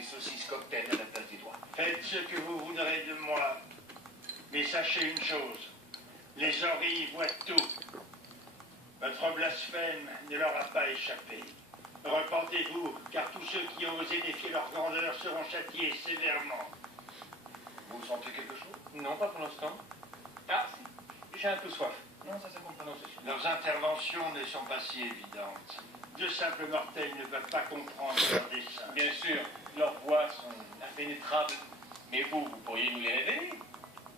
des saucisses cocktail à la place des doigts. Faites ce que vous voudrez de moi. Mais sachez une chose. Les oreilles voient tout. Votre blasphème ne leur a pas échappé. Repentez-vous, car tous ceux qui ont osé défier leur grandeur seront châtiés sévèrement. Vous sentez quelque chose? Non, pas pour l'instant. Ah, si, j'ai un peu soif. Non, ça c'est pour prononciation. Leurs interventions ne sont pas si évidentes. De simples mortels ne peuvent pas comprendre leurs desseins. Bien sûr, leurs voix sont impénétrables. Mais vous pourriez nous les révéler.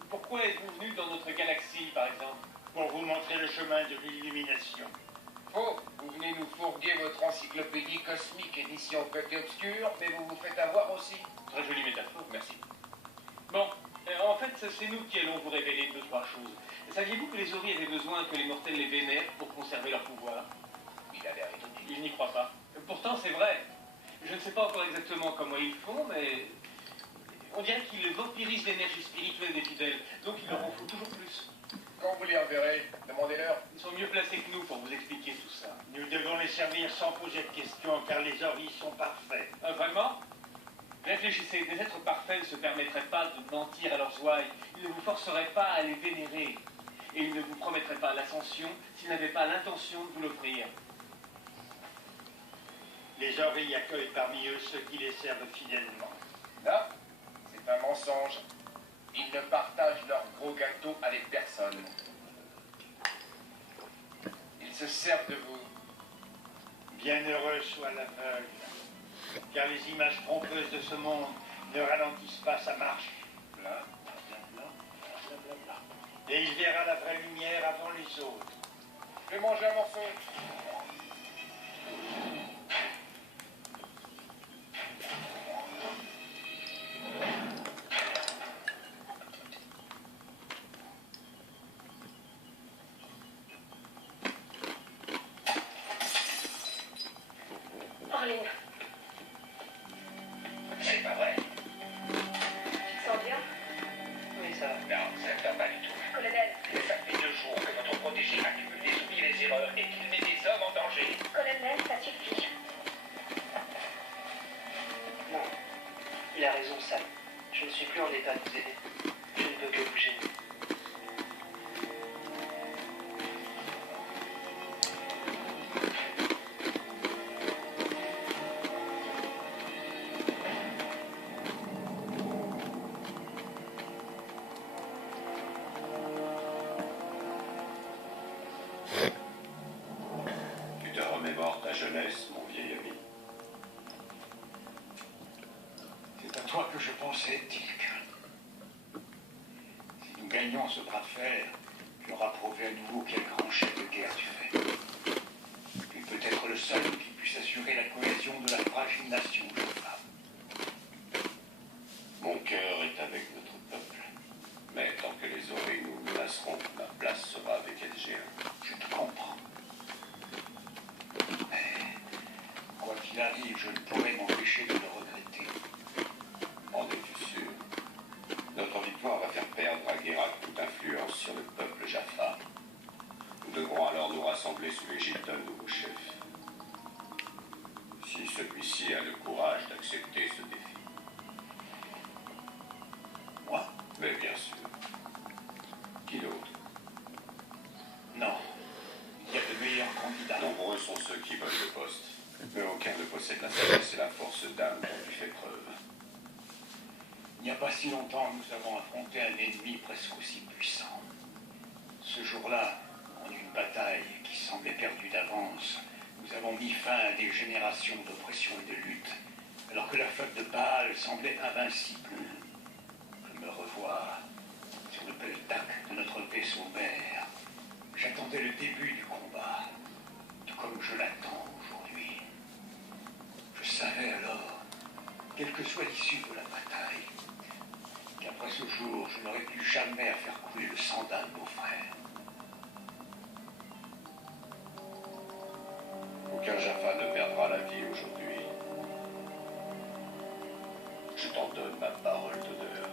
Pourquoi êtes-vous venu dans notre galaxie, par exemple? Pour vous montrer le chemin de l'illumination. Oh, vous venez nous fourguer votre encyclopédie cosmique édition côté obscur, mais vous vous faites avoir aussi. Très jolie métaphore, merci. Bon, en fait, c'est nous qui allons vous révéler deux, trois choses. Saviez-vous que les Ori avaient besoin que les mortels les vénèrent pour conserver leur pouvoir? Il a l'air étonné. Il n'y croit pas. Pourtant, c'est vrai. Je ne sais pas encore exactement comment ils font, mais on dirait qu'ils vampirisent l'énergie spirituelle des fidèles, donc il leur en faut toujours plus. Quand vous les reverrez, demandez-leur. Ils sont mieux placés que nous pour vous expliquer tout ça. Nous devons les servir sans poser de questions, car les oris sont parfaits. Vraiment? Réfléchissez, des êtres parfaits ne se permettraient pas de mentir à leurs ouailles. Ils ne vous forceraient pas à les vénérer. Et ils ne vous promettraient pas l'ascension s'ils n'avaient pas l'intention de vous l'offrir. Les oreilles accueillent parmi eux ceux qui les servent fidèlement. Là, c'est un mensonge. Ils ne partagent leur gros gâteau avec personne. Ils se servent de vous. Bienheureux soit l'aveugle, car les images trompeuses de ce monde ne ralentissent pas sa marche. Bla, bla, bla, bla, bla. Et il verra la vraie lumière avant les autres. Je vais manger un morceau. Orline, C'est pas vrai. tu te sens bien? Oui, ça va. Non, ça ne va pas du tout. Colonel, Ça fait 2 jours que votre protégé accumule les oublis et les erreurs et qu'il met des hommes en danger. colonel, ça suffit. Non, il a raison, Sam. Je ne suis plus en état de vous aider. Je ne peux que vous gêner. Tu te remémores ta jeunesse, mon vieil ami. C'est à toi que je pensais, Tilk. Si nous gagnons ce bras de fer, tu auras prouvé à nouveau quel grand chef de guerre tu fais. Tu es peut-être le seul qui puisse assurer la cohésion de la fragile nation, jeune femme. Mon cœur est avec notre peuple. Mais tant que les oreilles nous menaceront, ma place sera avec LG1. Je te comprends. Mais, quoi qu'il arrive, je ne pourrai m'empêcher de le regretter. En es-tu sûr? Notre victoire va faire perdre à Guérak toute influence sur le peuple Jaffa. Nous devrons alors nous rassembler sous l'égide d'un nouveau chef. Si celui-ci a le courage d'accepter ce défi. Moi? Mais bien sûr. Qui d'autre? Non. Il y a de meilleurs candidats. Nombreux sont ceux qui veulent le poste. Mais aucun ne possède la sagesse et la force d'âme dont tu fais preuve. Il n'y a pas si longtemps, nous avons affronté un ennemi presque aussi puissant. Ce jour-là, en une bataille qui semblait perdue d'avance, nous avons mis fin à des générations d'oppression et de lutte, alors que la flotte de Baal semblait invincible. Je me revois sur le peltac de notre vaisseau mère. J'attendais le début du combat, tout comme je l'attends aujourd'hui. Je savais alors, quelle que soit l'issue de la bataille, qu'après ce jour, je n'aurais plus jamais à faire couler le sang d'un de nos frères. Aucun Jaffa ne perdra la vie aujourd'hui. Je t'en donne ma parole d'honneur.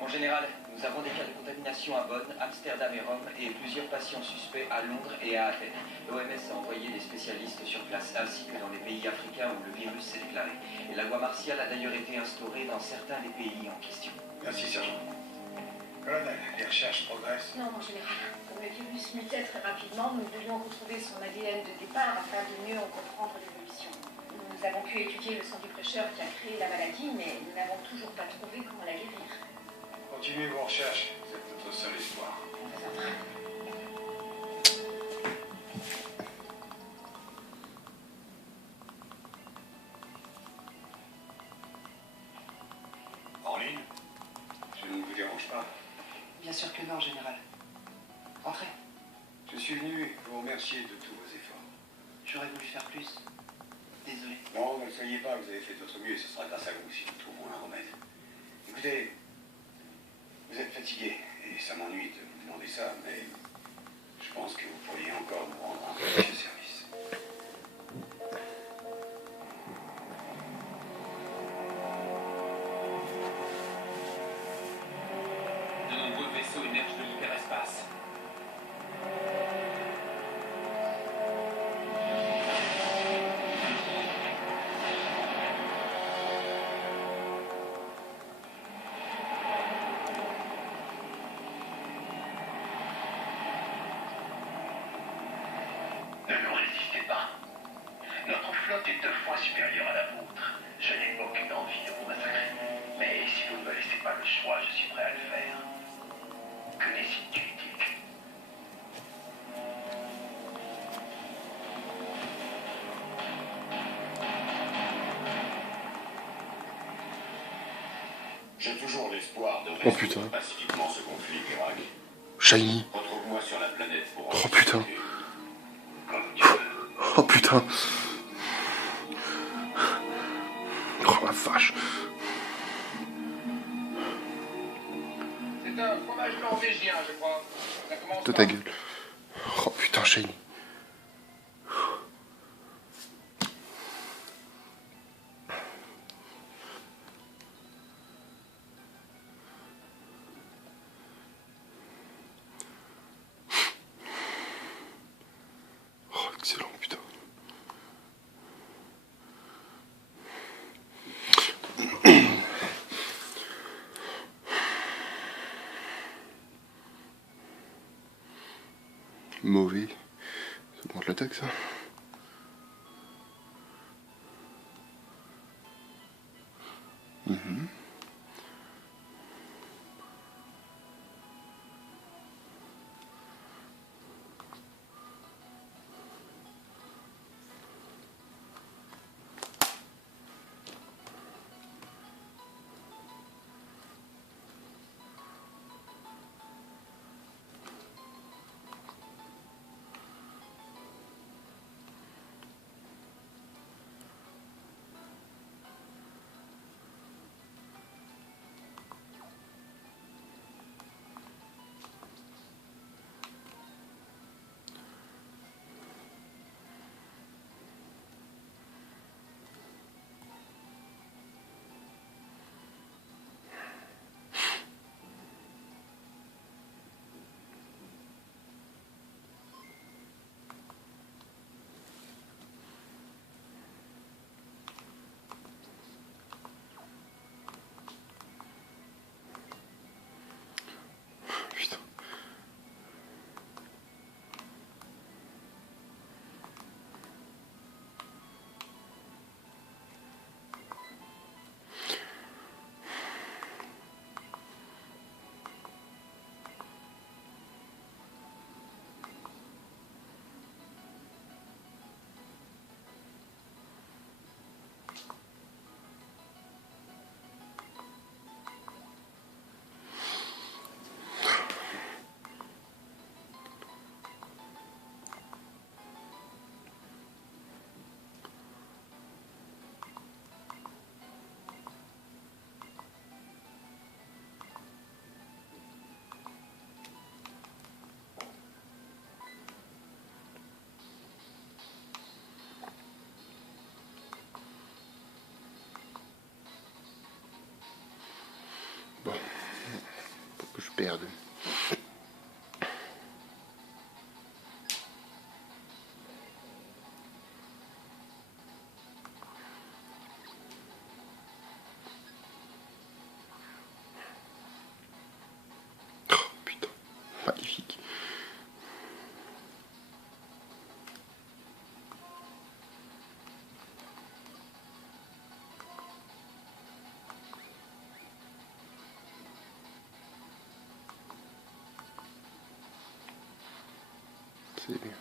Mon général, Nous avons des cas de contamination à Bonn, Amsterdam et Rome et plusieurs patients suspects à Londres et à Athènes. L'OMS a envoyé des spécialistes sur place ainsi que dans les pays africains où le virus s'est déclaré. Et la loi martiale a d'ailleurs été instaurée dans certains des pays en question. Merci, sergent. Colonel, les recherches progressent. Non, mon général. Comme le virus mutait très rapidement, nous devions retrouver son ADN de départ afin de mieux en comprendre l'évolution. Nous avons pu étudier le sang du prêcheur qui a créé la maladie, mais nous n'avons toujours pas trouvé comment la guérir. Continuez vos recherches. Vous êtes notre seul espoir. En ligne? Je ne vous dérange pas. Bien sûr que non, général. Entrez. Je suis venu vous remercier de tous vos efforts. J'aurais voulu faire plus. Désolé. Non, ne le soyez pas, vous avez fait de votre mieux et ce sera grâce à vous si nous trouvons un remède. Écoutez, vous êtes fatigué et ça m'ennuie de vous demander ça, mais je pense que vous pourriez encore nous rendre un précieux service. De nombreux vaisseaux émergent de l'hyperespace. Ne nous résistez pas. Notre flotte est 2 fois supérieure à la vôtre. Je n'ai aucune envie de vous massacrer. Mais si vous ne me laissez pas le choix, je suis prêt à le faire. Que décides-tu, Dick? J'ai toujours l'espoir de Oh, putain. résoudre pacifiquement ce conflit, Irak. Shiny. Retrouve-moi sur la planète pour en Oh, putain. discuter. Comme tu veux. Oh putain. Oh la vache. C'est un fromage norvégien, je crois. Ça commence De ta par- gueule. Oh putain, Shiny. Oh, excellent, putain. Mauvais. Ça augmente l'attaque, ça. Mhm. perdre. Oh putain, magnifique. C'est bien.